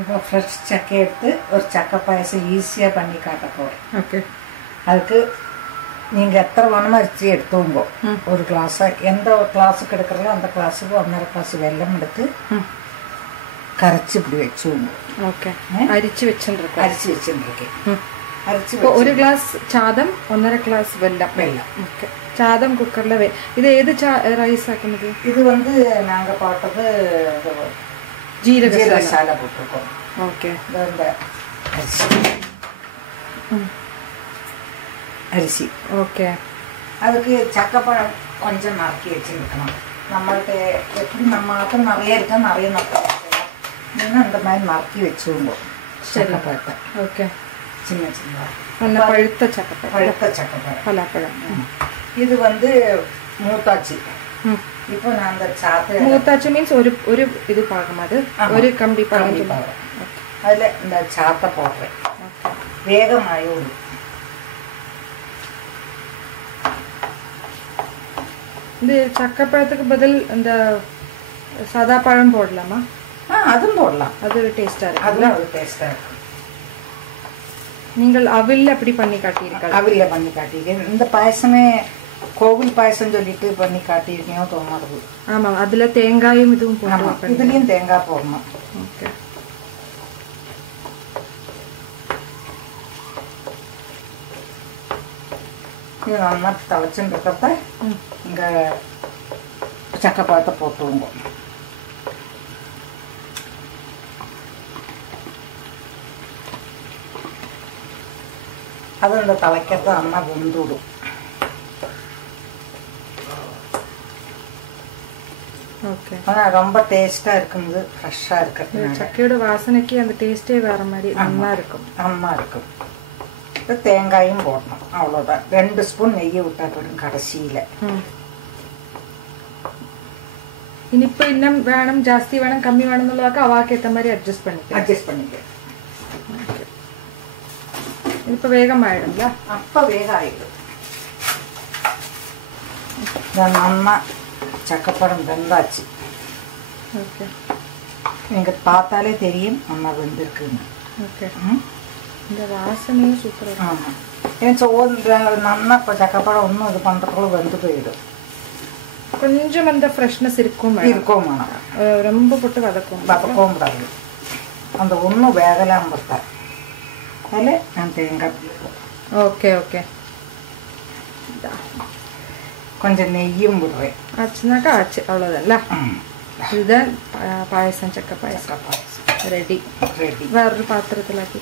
இப்போ ஃப்ரெஷ் சக்கை எடுத்து ஒரு சக்கை பாயசம் ஈஸியாக பண்ணி காட்ட போகிறேன். ஓகே. அதுக்கு நீங்கள் எத்தனை வேணுமோ அரிசி எடுத்துவோங்க. ஒரு கிளாஸாக எந்த கிளாஸுக்கு எடுக்கிறதோ அந்த கிளாஸுக்கு 1.5 கிளாஸ் வெல்லம் எடுத்து கரைச்சி இப்படி வச்சுவோங்க. ஓகே. അരിച്ച് വെച്ചിട്ടുണ്ട്. അരിച്ച് വെച്ചിട്ടുണ്ടേക്ക് അരിച്ച് ഒരു ഗ്ലാസ് ചാദം 1.5 ഗ്ലാസ് വെല്ലം. ഓക്കെ. ചാദം കുക്കറിൽ ഇത് ഏത് റൈസ് ആക്കുന്നത്? ഇത് வந்து நாங்க போட்டது ജീരക மசாலா போட்டுருக்கோம். ஓகே. இந்த அரிசி. ஓகே. அதுக்கு சக்கப்பழம் கொஞ்சம் நறுக்கி வச்சுருக்கணும். நம்மள்கிட்ட எப்படி நம்ம ஆட்டம் நிறைய இருக்கா நிறைய நறுக்கலாம். இல்லைன்னா இந்த மாதிரி நறுக்கி வச்சுருவோம் சக்கப்பழத்தை. ஓகே. சின்ன சின்னதாக நல்ல பழுத்த சக்கப்பழம். பழுத்த சக்கப்பழம் பலாப்பழம். இது வந்து மூத்தாச்சி. இப்போ நான் அந்த சாத்து மூத்தாச்சி மீன்ஸ் ஒரு இது பாகம், அது ஒரு கம்பி பாகம். அதில் இந்த சாத்தை போடுறேன். வேகமாயோடு இந்த சக்கப்பழத்துக்கு பதில் இந்த சாதா பழம் போடலாமா? அதுவும் போடலாம். அது ஒரு டேஸ்டா இருக்கு. அதுவும் ஒரு டேஸ்டா இருக்கு. நீங்கள் அவில்ல அப்படி பண்ணி காட்டியிருக்கீங்க. அவில்ல பண்ணி காட்டியிருக்கேன். இந்த பாயசமே கோவில் பாயசம் சொல்லிட்டு பண்ணி காட்டியிருக்கேன் தோணுது. ஆமா, அதுல தேங்காயும் இதுவும் போடணும். இதுலயும் தேங்காய் போடணும். ஓகே. இது நல்லா தவச்சுன்னு இருக்கிறப்ப இங்க சக்கப்பழத்தை போட்டுவோங்க. அது இந்த தலைக்கத்தை அம்மா வெந்து விடும். ஓகே. ஆனால் ரொம்ப டேஸ்ட்டாக இருக்குது, ஃப்ரெஷ்ஷாக இருக்கிறது. சக்கையோட வாசனைக்கு அந்த டேஸ்ட்டே வேற மாதிரி நல்லா இருக்கும். அம்மா இருக்கும். இது தேங்காயும் போடணும், அவ்வளோதான். 2 ஸ்பூன் நெய்யை விட்டா போயிடும் கடைசியில். இனிப்பு இன்னும் வேணும், ஜாஸ்தி வேணும், கம்மி வேணும்னுள்ளதாக்க அவாக்கு ஏற்ற மாதிரி அட்ஜஸ்ட் பண்ணிக்க. இப்போ வேகமாயிடுங்களா? அப்போ வேகம் ஆயிடும். நம்ம சக்கப்பழம் வெந்தாச்சு. ஓகே. நீங்கள் பார்த்தாலே தெரியும் அம்மா வெந்திருக்குங்க. ஓகே. இந்த வாசனையும் சூப்பராக. ஆமாம். ஏன் நல்லா இப்போ சக்கப்பழம் ஒன்றும் இது பண்ணுறதுக்குள்ள வெந்து போயிடும். கொஞ்சம் அந்த ஃப்ரெஷ்னஸ் இருக்கும் வேணும். ரொம்ப போட்டு வதக்கவும் கூடாது. அந்த ஒன்றும் வேகலாம் பார்த்தா அதில் நான் தேங்காய். ஓகே. ஓகே. கொஞ்சம் நெய்யும் விடுறேன். ஆச்சுனாக்கா ஆச்சு, அவ்வளோதான்ல. இதுதான் பாயசம், சக்க பாயசம் ரெடி. வேறொரு பாத்திரத்தில் ஆக்கி